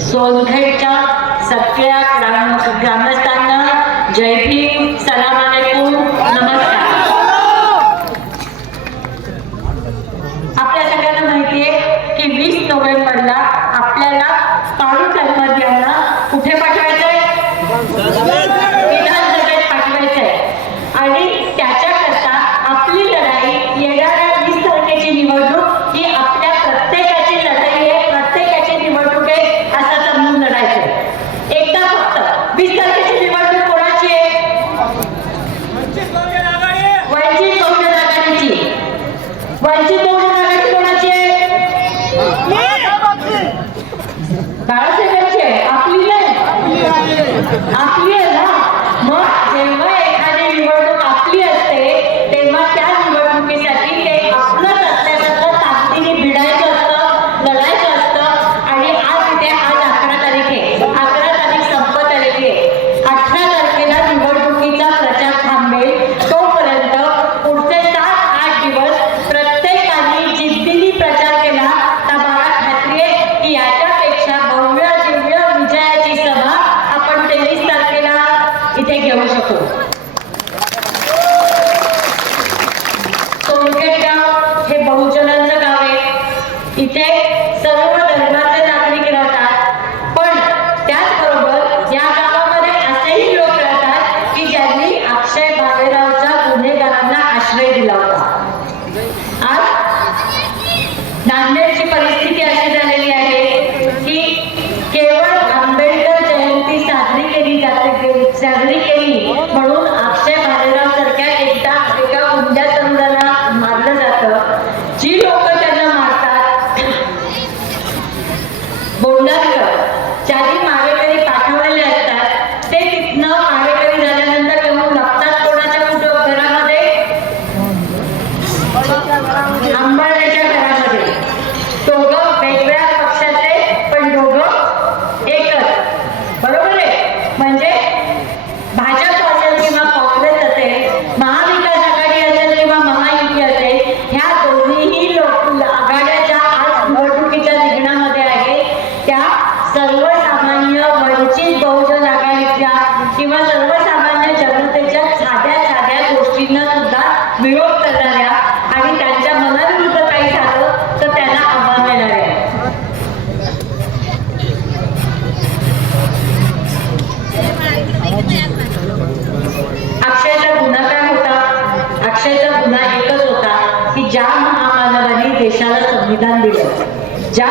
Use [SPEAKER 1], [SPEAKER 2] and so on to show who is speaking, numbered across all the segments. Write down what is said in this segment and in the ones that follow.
[SPEAKER 1] सोनखेडच्या सगळ्या ग्रामस्थांना जय Bhim सलामा cualquier W विरोध करणाऱ्या आणि त्यांच्या मनाविरुद्ध काही झालं तर त्यांना आव्हान देणाऱ्या. अक्षयचा गुन्हा काय होता? अक्षयचा गुन्हा एकच होता की ज्या महामानवाने देशाला संविधान दिलं ज्या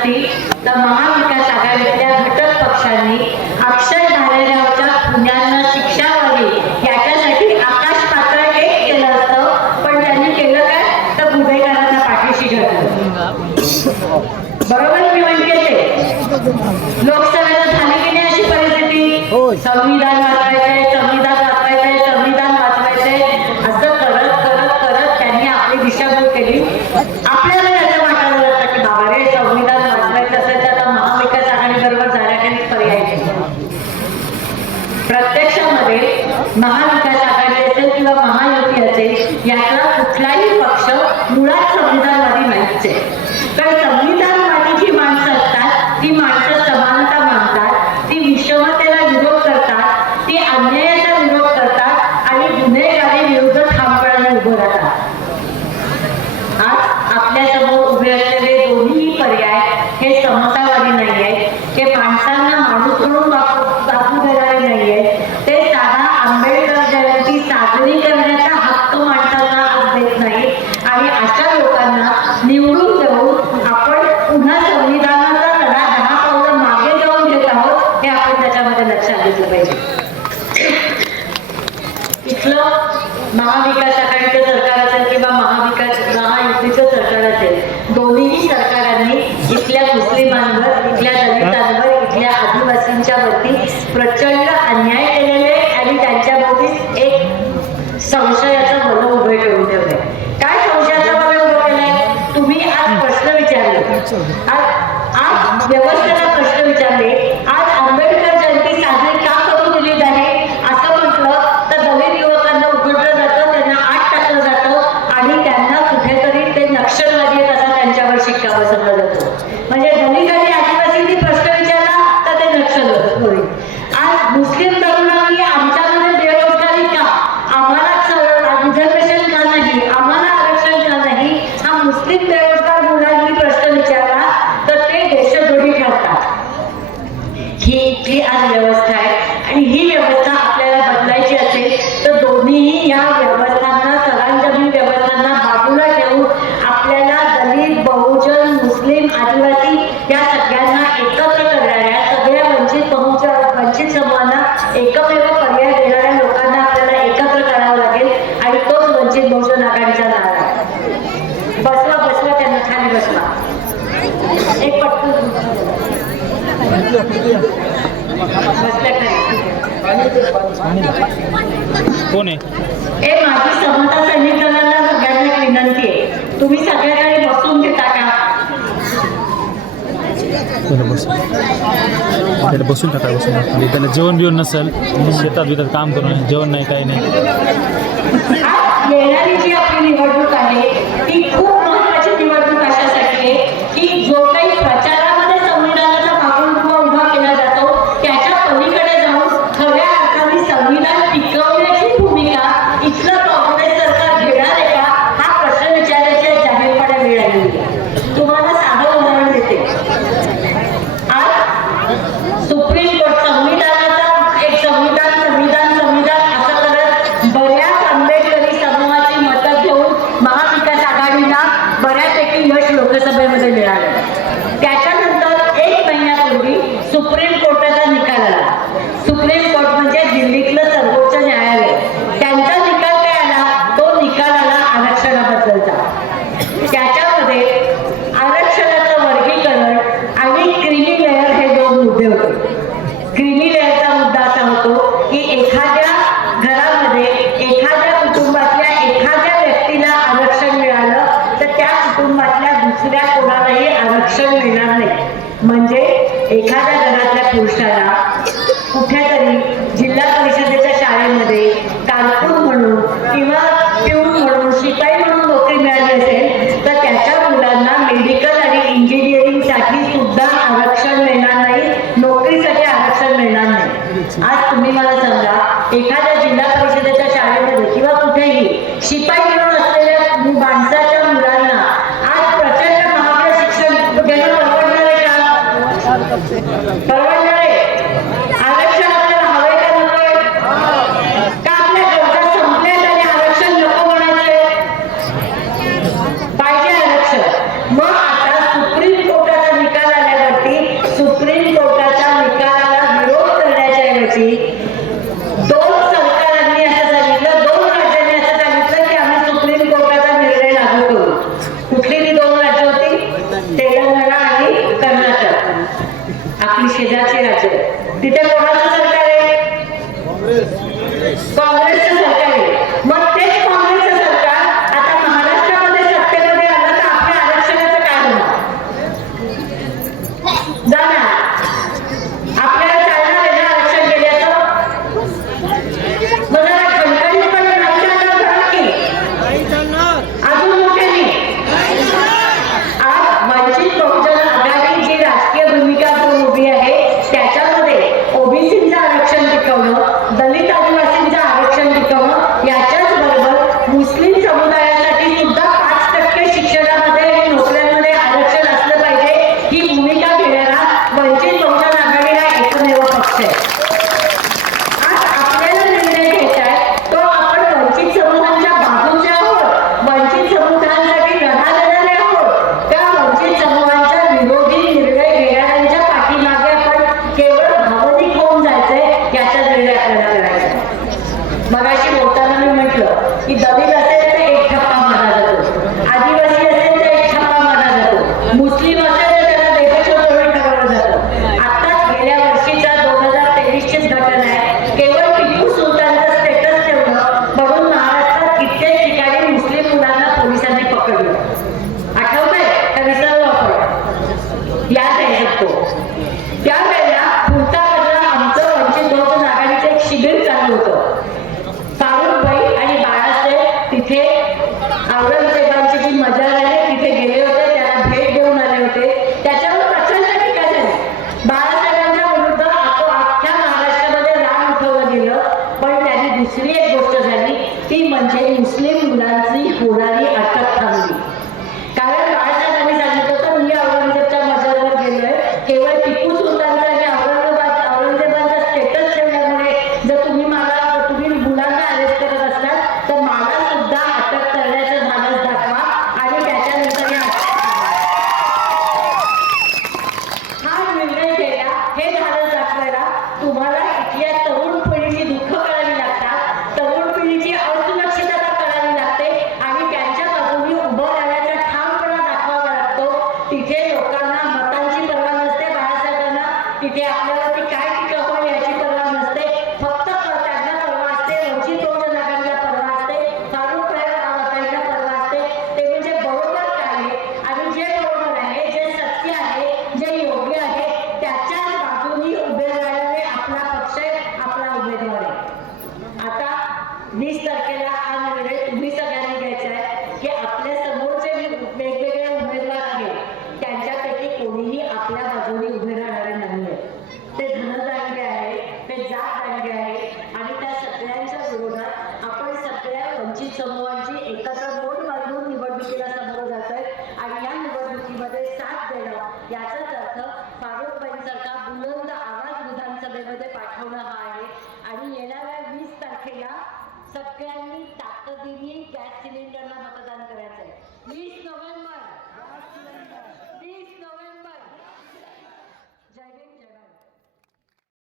[SPEAKER 1] असतील तर महाविकास आघाडीतल्या घटक पक्षांनी शिक्षा व्हावी. याच्यासाठी आकाश पात्र एक केलं असतं पण त्यांनी केलं काय? तर गुन्हेगारांना पाठीशी घातलं. बरोबर मी म्हणते लोकसभेला झाली की नाही अशी परिस्थिती? संविधान निवडून जाऊन आपण पुन्हा संविधानाचा लढा दहा पावलं मागे जाऊन घेत आहोत हे आपण त्याच्यामध्ये लक्षात घेतलं पाहिजे. इथलं महाविकास आघाडीचं सरकार असेल किंवा महाविकास महायुतीचं सरकार असेल दोन्हीही सरकारांनी इथल्या मुस्लिमांवर इथल्या दलितांवर इथल्या आदिवासींच्या वरती प्रचंड अन्याय केलेले आणि त्यांच्याभोवतीच एक संशय Ah, Ai, ai, depois que tá
[SPEAKER 2] कोण आहे?
[SPEAKER 1] माझी समता सगळ्यांना विनंती आहे. तुम्ही सगळ्यांना बसून घेता का?
[SPEAKER 2] बसून टाका बसून म्हणजे त्यांना जेवण बिवण नसेल शेतात बितात काम करून जेवण नाही काही नाही.
[SPEAKER 1] निवडणूक आहे ती खूप ¿Sí te Cualquier पाठवला हा आहे. आणि येणाऱ्या वीस तारखेला सगळ्यांनी ताकदीने गॅस सिलेंडरला मतदान करायचं आहे वीस नोव्हेंबर.